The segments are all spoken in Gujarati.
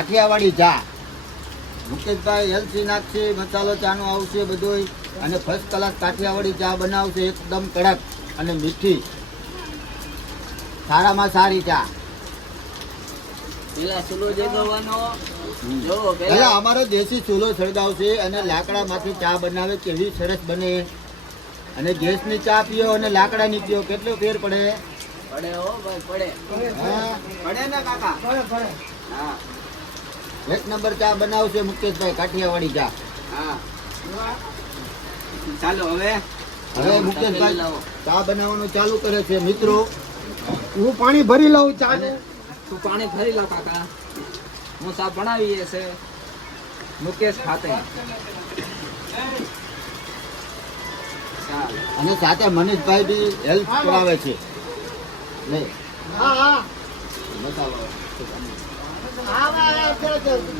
કાઠિયાવાડી ચા. મુકેશભાઈ એલસી નાખશે, મસાલો ચાનો આવશે બધું, અને ફર્સ્ટ ક્લાસ કાઠિયાવાડી ચા બનાવશે, એકદમ કડક અને મીઠી, સારામાં સારી ચા. પેલા ચૂલો જગાવવાનો, જો પેલા અમારો દેશી ચૂલો સળગાવશે અને લાકડામાંથી ચા બનાવે, કેવી સરસ બને. અને ગેસની ચા પીઓ અને લાકડાની પીઓ, કેટલો ફેર પડે? પડે હો ભાઈ, પડે. હા, પડે ને કાકા? પડે. હા એક નંબર ચા બનાવશે મુકેશભાઈ, કાઠિયાવાડી ચા. હા. ચાલો હવે હવે મુકેશભાઈ ચા બનાવવાનું ચાલુ કરે છે. મિત્રો, હું પાણી ભરી લઉં ચા ને. તું પાણી ભરી લો કાકા, હું ચા બનાવીએ છે મુકેશ ખાતે. ચાલો. અને સાથે મનીષભાઈ બી હેલ્પ કરાવે છે. લે હા હા મસાલો.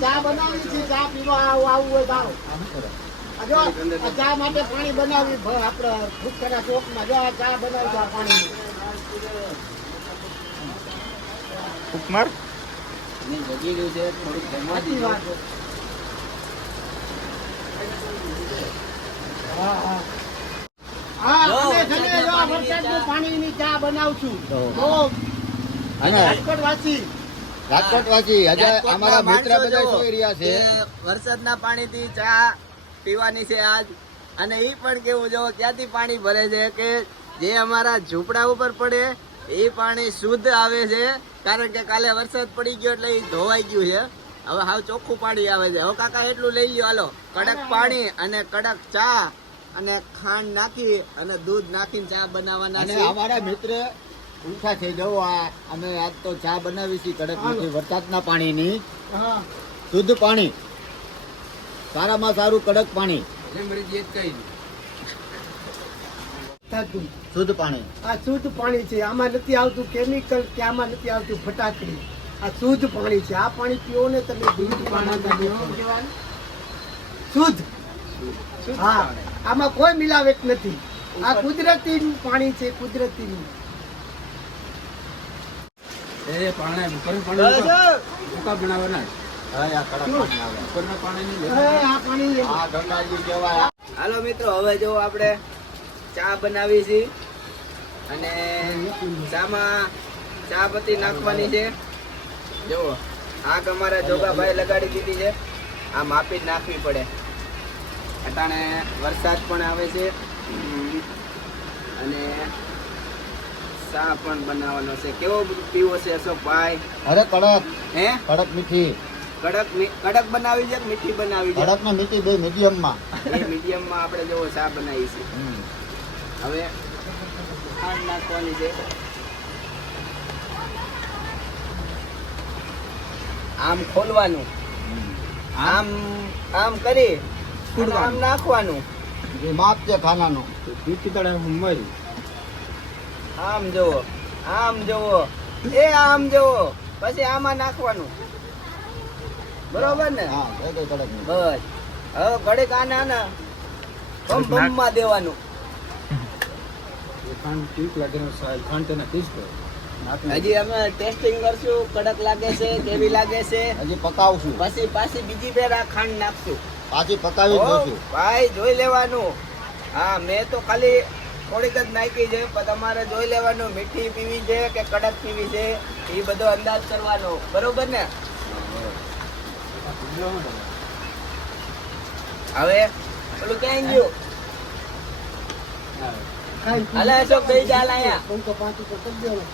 ચા બનાવી છે, ચા પીવા આવવું હોય તો આવો. આ જો આ ચા માટે પાણી બનાવી આપણે ભૂખના ચોકમાં જો આ ચા બનાવી છે, આ પાણી કુકમાર મેં જગી રહ્યું છે, થોડુંક જમવા સાચી દીધું. વાત. હા હા હા, જો, અમે છે ને જો વરસાદના વરસાદનું પાણીની ચા બનાવું છું. ઓહો. તો અને રાજકોટ વાસી રાજકોટવાસી આજે રાજકોટના અમારા મિત્ર માણસો બધા જો, જોઈ રહ્યા છે. કે વરસાદના પાણીથી ચા પીવાની છે આજ. અને એ પણ કેવું જો ક્યાંથી પાણી ભરે છે કે જે અમારા ઝૂંપડા ઉપર પડે એ પાણી શુદ્ધ આવે છે, કારણ કે કાલે વરસાદ પડી ગયો એટલે એ ધોવાઈ ગયું છે. હવે હાવ ચોખ્ખું પાણી આવે છે. હવે કાકા એટલું લઈ લ્યો, હાલો. કડક પાણી અને કડક ચા અને ખાંડ નાખી અને દૂધ નાખીને ચા બનાવવાના અને છે. અમારા મિત્ર ઉઠા થઈ જવો. અમે આજ તો ચા બનાવી છે કડક મીઠી, વરસાદના પાણીની, હા શુદ્ધ પાણી, સારામાં સારું કડક પાણી, સાચું. શુદ્ધ પાણી. આ શુદ્ધ પાણી છે, આમાં નથી આવતું કેમિકલ કે આમાં નથી આવતું ફટાકડી. આ શુદ્ધ પાણી છે. આ પાણી પીવો ને તમે શુદ્ધ પાણી. શુદ્ધ. હા, આમાં કોઈ મિલાવટ નથી. આ કુદરતી પાણી છે, કુદરતીનું. હા, આ કડક પાણી આવે. હવે આ પાણી આ ગંગાજી કહેવાય. હાલો મિત્રો, હવે જો આપણે ચા બનાવી છે અને ચામાં ચા પત્તી નાખવાની છે. જુઓ, આગ અમારા જોગાભાઈ લગાડી દીધી છે. આ માપી જ નાખવી પડે. અટાણે વરસાદ પણ આવે છે અને ચા પણ બનાવવાનો છે. કેવો પીવો છે અશોકભાઈ? અરે કડક, હે, કડક મીઠી. કડક બનાવી છે કે મીઠી બનાવી છે? કડક ને મીઠી બે મીડિયમમાં. એ મીડિયમમાં આપણે જેવો ચા બનાવી છે. હવે ખાંડ નાખવાની છે. આમ ખોલવાનું, આમ આમ કરી અને આમ નાખવાનું. એ માપ છે ખાનાનું. આમ જુઓ, આમ જુઓ, એ આમ જુઓ, પછી આમાં નાખવાનું. બરોબર ને? હા, કઈ કઈ કડક મીઠી. બસ. હવે ઘડીક આને આને બમ માં દેવાનું. હજી અમે ટેસ્ટિંગ કરશું, કડક લાગે છે કેવી લાગે છે. હજી પકાવશું, પછી પાછી બીજી ફેર આ ખાંડ નાખશું. પાછી પકાવી જ ઓ, દઈશું. ભાઈ જોઈ લેવાનું. હા, મેં તો ખાલી થોડીક જ નાખી છે, પણ તમારે જોઈ લેવાનું મીઠી પીવી છે કે કડક પીવી છે, એ બધો અંદાજ કરવાનો. બરોબર ને? હવે પેલું ક્યાં ગયું? ખાઈ હાલે અશોક ભાઈ ચાલ અહીંયા. 5 ઉપર કરી દેવાનું.